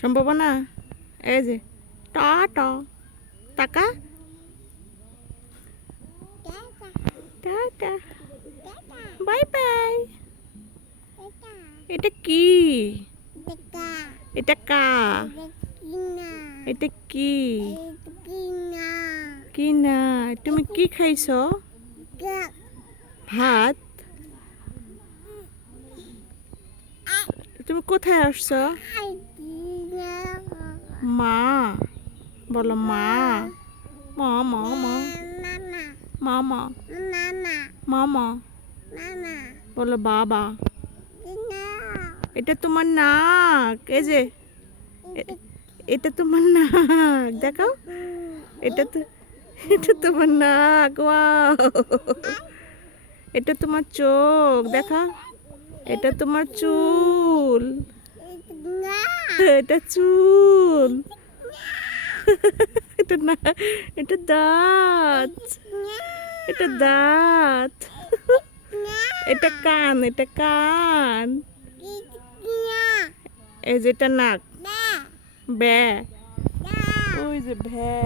সম্ভাবনা এই যে টাটা টাকা টাটা বাই বাই। এটা কি? এটা কা? এটা কি? কি না? তুমি কি খাইছো? ভাত। তুমি কোথায় আসছো? মা বলো মা। মা মা মা মামা মামা বলো বাবা। এটা তোমার নাক এই যে এটা তোমার নাক দেখাও। এটা তোমার নাক ওয়াও। এটা তোমার চোখ দেখা। এটা তোমার চুল। এটা চুল। এটা না এটা দাঁত। এটা দাঁত। এটা কান। এটা কান। এই যে এটা নাক। ব্যা ওই যে ভ্যা।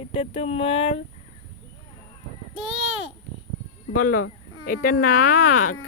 এটা তোমার বলো এটা নাক।